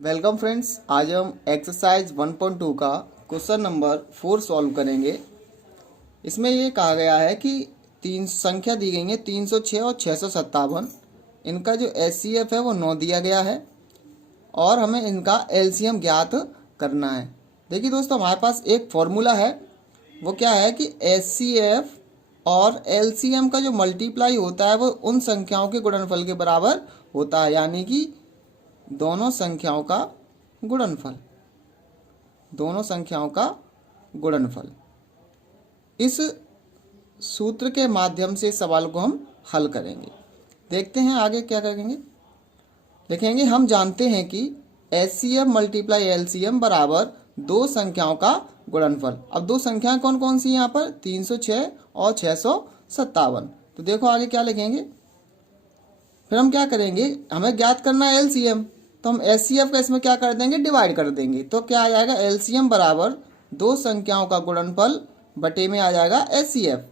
Welcome friends, आज हम exercise 1.2 का क्वेश्चन नंबर 4 सॉल्व करेंगे। इसमें ये कहा गया है कि तीन संख्या दी गई है 306 और 657। इनका जो एचसीएफ है वो 9 दिया गया है और हमें इनका एलसीएम ज्ञात करना है। देखिए दोस्तों, हमारे पास एक फॉर्मूला है, वो क्या है कि एचसीएफ और एलसीएम का जो मल्टीप्लाई होता है वो उन संख्याओं के गुणनफल के बराबर होता है, यानी कि दोनों संख्याओं का गुणनफल, दोनों संख्याओं का गुणनफल। इस सूत्र के माध्यम से सवाल को हम हल करेंगे। देखते हैं आगे क्या करेंगे। लिखेंगे, हम जानते हैं कि एचसीएफ मल्टीप्लाई एलसीएम बराबर दो संख्याओं का गुणनफल। अब दो संख्याएं कौन कौन सी यहाँ पर 306 और 657। तो देखो आगे क्या लिखेंगे। फिर हम क्या करेंगे, हमें ज्ञात करना है एलसीएम, तो हम एचसीएफ का इसमें क्या कर देंगे, डिवाइड कर देंगे। तो क्या आ जाएगा, एलसीएम बराबर दो संख्याओं का गुणनफल बटे में आ जाएगा एचसीएफ।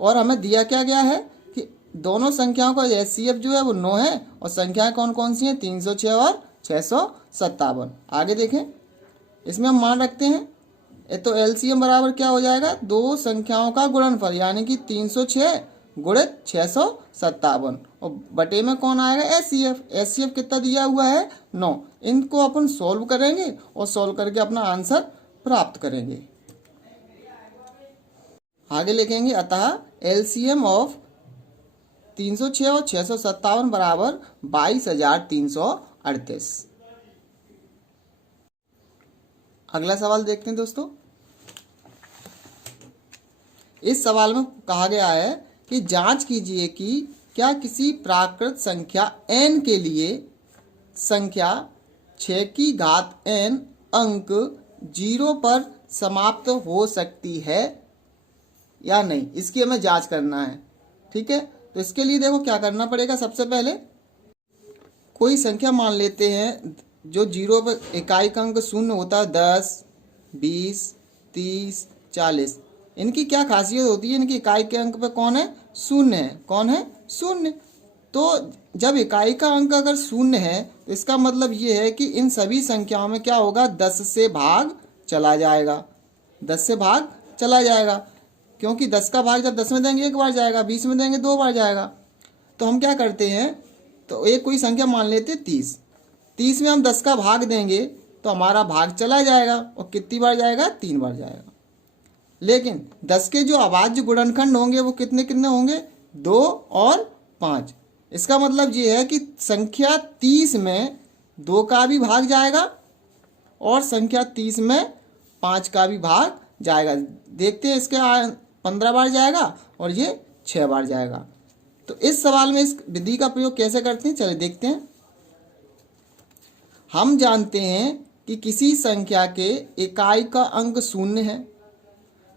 और हमें दिया क्या गया है कि दोनों संख्याओं का एचसीएफ जो है वो 9 है और संख्याएं कौन कौन सी हैं 306 और 657। आगे देखें, इसमें हम मान रखते हैं तो एलसीएम बराबर क्या हो जाएगा, दो संख्याओं का गुणनफल यानी कि 306 गुणित 657 और बटे में कौन आएगा एचसीएफ। एचसीएफ कितना दिया हुआ है 9। इनको अपन सॉल्व करेंगे और सॉल्व करके अपना आंसर प्राप्त करेंगे। आगे लिखेंगे, अतः एलसीएम ऑफ 306 और 657 बराबर 22,338। अगला सवाल देखते हैं दोस्तों। इस सवाल में कहा गया है कि जांच कीजिए कि क्या किसी प्राकृत संख्या n के लिए संख्या 6 की घात n अंक 0 पर समाप्त हो सकती है या नहीं। इसकी हमें जांच करना है। ठीक है, तो इसके लिए देखो क्या करना पड़ेगा। सबसे पहले कोई संख्या मान लेते हैं जो 0 पर इकाई का अंक शून्य होता है, 10, 20, 30, 40। इनकी क्या खासियत होती है, इनकी इकाई के अंक पे कौन है, शून्य है। कौन है, शून्य। तो जब इकाई का अंक अगर शून्य है तो इसका मतलब ये है कि इन सभी संख्याओं में क्या होगा, 10 से भाग चला जाएगा। 10 से भाग चला जाएगा, क्योंकि 10 का भाग जब 10 में देंगे एक बार जाएगा, 20 में देंगे 2 बार जाएगा। तो हम क्या करते हैं, तो एक कोई संख्या मान लेते हैं 30। 30 में हम 10 का भाग देंगे तो हमारा भाग चला जाएगा और कितनी बार जाएगा, 3 बार जाएगा। लेकिन 10 के जो अभाज्य गुणनखंड होंगे वो कितने कितने होंगे, 2 और 5। इसका मतलब ये है कि संख्या 30 में 2 का भी भाग जाएगा और संख्या 30 में 5 का भी भाग जाएगा। देखते हैं, इसके 15 बार जाएगा और ये 6 बार जाएगा। तो इस सवाल में इस विधि का प्रयोग कैसे करते हैं, चलिए देखते हैं। हम जानते हैं कि किसी संख्या के इकाई का अंक शून्य है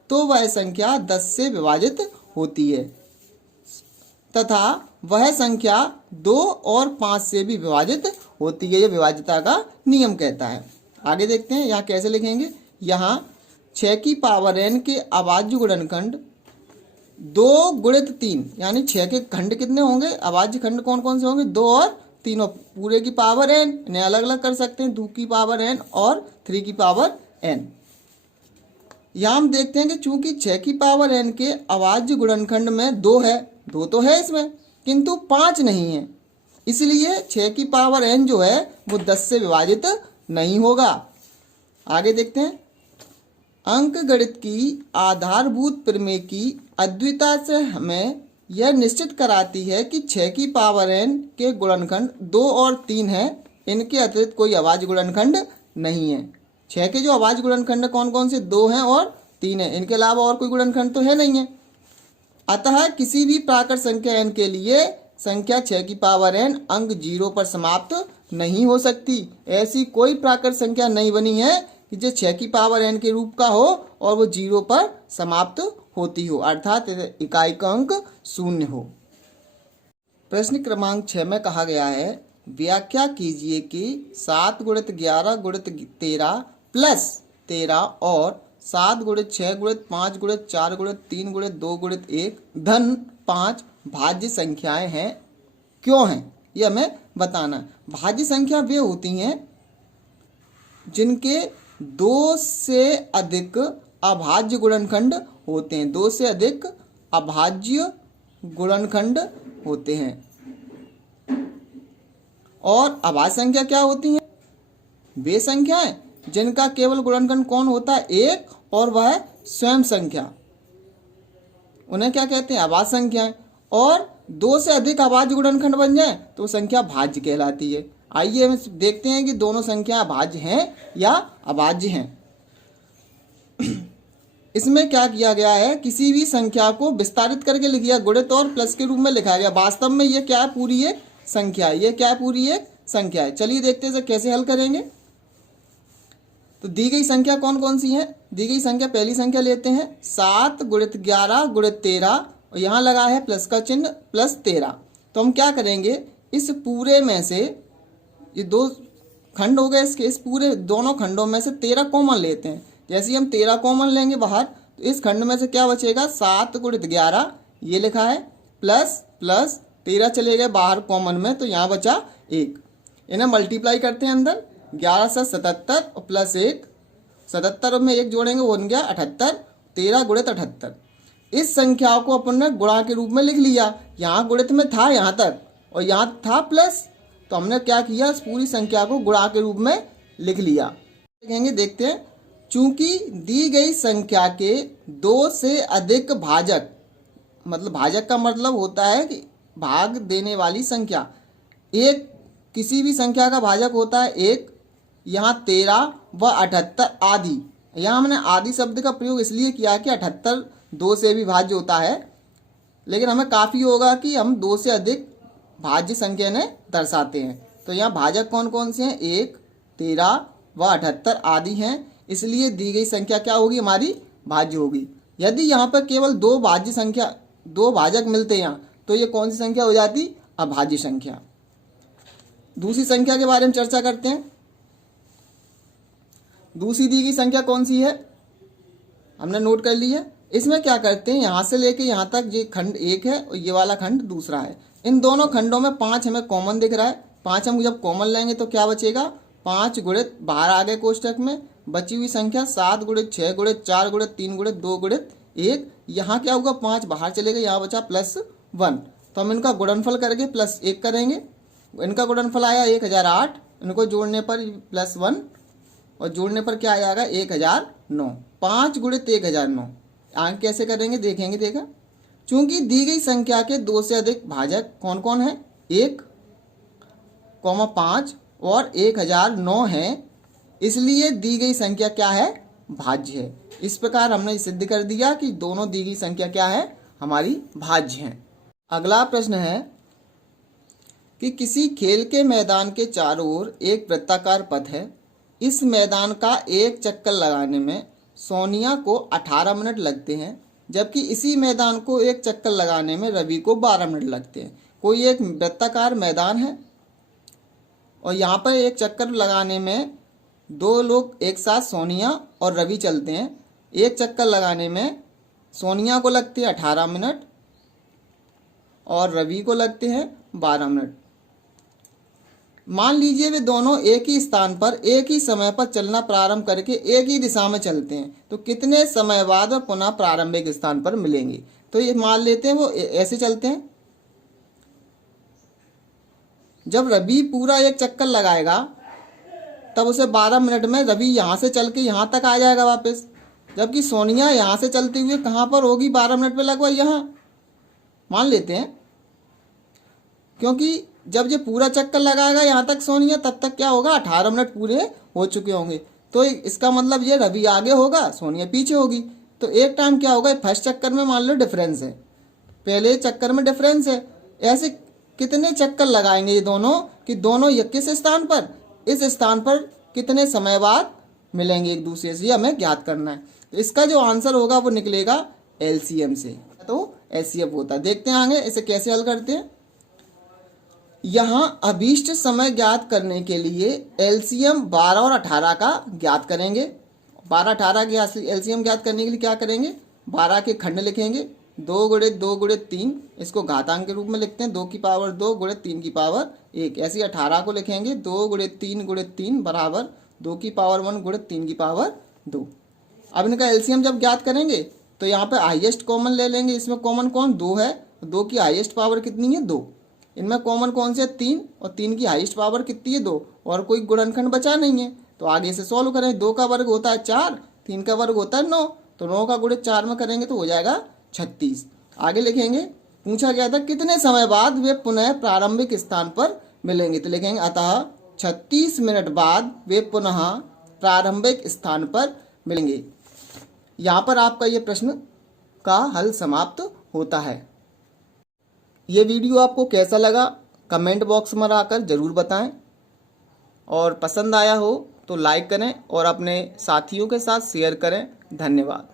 तो वह संख्या 10 से विभाजित होती है तथा वह संख्या 2 और 5 से भी विभाजित होती है। यह विभाज्यता का नियम कहता है। आगे देखते हैं, यहाँ कैसे लिखेंगे। यहाँ 6 की पावर n के अभाज्य गुणनखंड 2 गुणित 3, यानी 6 के खंड कितने होंगे, अभाज्य खंड कौन कौन से होंगे, 2 और 3, और पूरे की पावर n। इन्हें अलग अलग कर सकते हैं, 2 की पावर n और 3 की पावर n। यहाँ हम देखते हैं कि चूंकि 6 की पावर n के अभाज्य गुणनखंड में 2 है, 2 तो है इसमें, किंतु 5 नहीं है, इसलिए 6 की पावर n जो है वो 10 से विभाजित नहीं होगा। आगे देखते हैं, अंक गणित की आधारभूत प्रमेय की अद्वितीयता से हमें यह निश्चित कराती है कि 6 की पावर n के गुणनखंड 2 और 3 है, इनके अतिरिक्त कोई अभाज्य गुणनखंड नहीं है। 6 के जो अभाज्य गुणनखंड कौन कौन से, 2 हैं और 3 है, इनके अलावा और कोई गुणनखंड तो है नहीं है। अतः किसी भी प्राकृत संख्या n के लिए संख्या 6 की पावर n अंक 0 पर समाप्त नहीं हो सकती। ऐसी कोई प्राकृत संख्या नहीं बनी है कि जो 6 की पावर n के रूप का हो और वो 0 पर समाप्त होती हो, अर्थात इकाई का अंक शून्य हो। प्रश्न क्रमांक 6 में कहा गया है, व्याख्या कीजिए कि 7 गुणित 11 गुणित 13 प्लस 13 और 7 गुणित 6 गुणित 5 गुणित 4 गुणित 3 गुणित 2 गुणित 1 धन 5 भाज्य संख्याएं हैं, क्यों हैं। ये हमें बताना है। भाज्य संख्या वे होती हैं जिनके 2 से अधिक अभाज्य गुणनखंड होते हैं। 2 से अधिक अभाज्य गुणनखंड होते हैं। और अभाज्य संख्या क्या होती हैं? वे संख्याएं जिनका केवल गुणनखंड कौन होता है? एक, और वह स्वयं संख्या, उन्हें क्या कहते हैं? अभाज्य संख्याएं। और 2 से अधिक अभाज्य गुणनखंड बन जाए तो संख्या भाज्य कहलाती है। आइए हम देखते हैं कि दोनों संख्या भाज्य हैं या अभाज्य हैं। इसमें क्या किया गया है, किसी भी संख्या को विस्तारित करके लिख दिया, गुणित और प्लस के रूप में लिखा गया। वास्तव में ये क्या है? पूरी एक संख्या है। ये क्या है? पूरी एक संख्या है। चलिए देखते हैं कैसे हल करेंगे। तो दी गई संख्या कौन कौन सी है? दी गई संख्या, पहली संख्या लेते हैं 7 गुणित 11 गुणित 13, और यहाँ लगा है प्लस का चिन्ह, प्लस 13। तो हम क्या करेंगे, इस पूरे में से, ये 2 खंड हो गए इसके, इस पूरे दोनों खंडों में से 13 कॉमन लेते हैं। जैसे ही हम 13 कॉमन लेंगे बाहर, तो इस खंड में से क्या बचेगा? 7 गुणित 11 ये लिखा है, प्लस प्लस 13 चले गए बाहर कॉमन में, तो यहाँ बचा 1। इन्हें मल्टीप्लाई करते हैं अंदर, 11 से 77 और प्लस 1, 77 में 1 जोड़ेंगे वो बन गया 78, 13 गुणित 78। इस संख्या को अपन ने गुणा के रूप में लिख लिया। यहाँ गुणित में था यहाँ तक, और यहाँ था प्लस, तो हमने क्या किया, इस पूरी संख्या को गुणा के रूप में लिख लिया। देखेंगे, देखते हैं। चूंकि दी गई संख्या के 2 से अधिक भाजक, मतलब भाजक का मतलब होता है कि भाग देने वाली संख्या, एक किसी भी संख्या का भाजक होता है 1, यहाँ 13 व 78 आदि। यहाँ हमने आदि शब्द का प्रयोग इसलिए किया कि 78 2 से भी भाज्य होता है, लेकिन हमें काफ़ी होगा कि हम 2 से अधिक भाज्य संख्या ने दर्शाते हैं। तो यहाँ भाजक कौन कौन से हैं? 1, 13 व 78 आदि हैं। इसलिए दी गई संख्या क्या होगी? हमारी भाज्य होगी। यदि यहाँ पर केवल 2 भाज्य संख्या, 2 भाजक मिलते हैं यहाँ, तो ये कौन सी संख्या हो जाती? अभाज्य संख्या। दूसरी संख्या के बारे में चर्चा करते हैं। दूसरी दी गई संख्या कौन सी है? हमने नोट कर ली है। इसमें क्या करते हैं, यहाँ से लेके यहाँ तक ये खंड 1 है और ये वाला खंड दूसरा है। इन दोनों खंडों में 5 हमें कॉमन दिख रहा है। 5 हम जब कॉमन लेंगे तो क्या बचेगा? 5 गुणित, बाहर आ गए कोष्टक में, बची हुई संख्या 7 गुणित 6 गुणित 4 गुणित 3 गुणित 2 गुणित 1। यहाँ क्या होगा? 5 बाहर चले गए, यहाँ बचा +1। तो हम इनका गुणनफल करके +1 करेंगे। इनका गुणनफल आया 1008, इनको जोड़ने पर +1 और जोड़ने पर क्या आ जाएगा? 1009। 5 गुणित 1009 आगे कैसे करेंगे देखेंगे। देखा, चूंकि दी गई संख्या के 2 से अधिक भाजक कौन कौन है? 1, 5 और 1009 है, इसलिए दी गई संख्या क्या है? भाज्य है। इस प्रकार हमने सिद्ध कर दिया कि दोनों दी गई संख्या क्या है? हमारी भाज्य है। अगला प्रश्न है कि किसी खेल के मैदान के चारों ओर एक वृत्ताकार पथ है। इस मैदान का एक चक्कर लगाने में सोनिया को 18 मिनट लगते हैं, जबकि इसी मैदान को एक चक्कर लगाने में रवि को 12 मिनट लगते हैं। कोई एक वृत्ताकार मैदान है और यहाँ पर एक चक्कर लगाने में 2 लोग एक साथ, सोनिया और रवि, चलते हैं। एक चक्कर लगाने में सोनिया को लगते हैं 18 मिनट और रवि को लगते हैं 12 मिनट। मान लीजिए वे दोनों एक ही स्थान पर एक ही समय पर चलना प्रारंभ करके एक ही दिशा में चलते हैं, तो कितने समय बाद वह पुनः प्रारंभिक स्थान पर मिलेंगे? तो ये मान लेते हैं वो ऐसे चलते हैं। जब रवि पूरा एक चक्कर लगाएगा तब उसे 12 मिनट में रवि यहाँ से चल के यहाँ तक आ जाएगा वापस, जबकि सोनिया यहाँ से चलते हुए कहाँ पर होगी? 12 मिनट में लगभग यहाँ मान लेते हैं, क्योंकि जब ये पूरा चक्कर लगाएगा यहाँ तक सोनिया, तब तक क्या होगा? 18 मिनट पूरे हो चुके होंगे। तो इसका मतलब ये रवि आगे होगा, सोनिया पीछे होगी। तो एक टाइम क्या होगा? फर्स्ट चक्कर में मान लो डिफरेंस है, पहले चक्कर में डिफरेंस है। ऐसे कितने चक्कर लगाएंगे ये दोनों कि दोनों किस स्थान पर, इस स्थान पर कितने समय बाद मिलेंगे एक दूसरे से, हमें ज्ञात करना है। तो इसका जो आंसर होगा वो निकलेगा एलसीएम से, तो एचसीएफ होता है। देखते हैं आगे इसे कैसे हल करते हैं। यहाँ अभीष्ट समय ज्ञात करने के लिए एलसीएम 12 और 18 का ज्ञात करेंगे। 12 18 के एलसीएम ज्ञात करने के लिए क्या करेंगे? 12 के खंड लिखेंगे, 2 गुणे 2 गुणे 3, इसको घातांक के रूप में लिखते हैं, 2 की पावर 2 गुणे 3 की पावर 1। ऐसे ही 18 को लिखेंगे 2 गुणे 3 बराबर 2 की पावर 1 गुणे 3 की पावर 2। अब इनका एलसीएम जब ज्ञात करेंगे तो यहाँ पे हाईएस्ट कॉमन ले लेंगे। इसमें कॉमन कौन 2 है, 2 की हाईएस्ट पावर कितनी है 2। इनमें कॉमन कौन से 3, और 3 की हाईएस्ट पावर कितनी है 2, और कोई गुणनखंड बचा नहीं है। तो आगे से सॉल्व करें, 2 का वर्ग होता है 4, 3 का वर्ग होता है 9, तो 9 का गुणे 4 में करेंगे तो हो जाएगा 36। आगे लिखेंगे, पूछा गया था कितने समय बाद वे पुनः प्रारंभिक स्थान पर मिलेंगे, तो लिखेंगे अतः 36 मिनट बाद वे पुनः प्रारंभिक स्थान पर मिलेंगे। यहाँ पर आपका ये प्रश्न का हल समाप्त होता है। ये वीडियो आपको कैसा लगा कमेंट बॉक्स में आकर जरूर बताएं, और पसंद आया हो तो लाइक करें और अपने साथियों के साथ शेयर करें। धन्यवाद।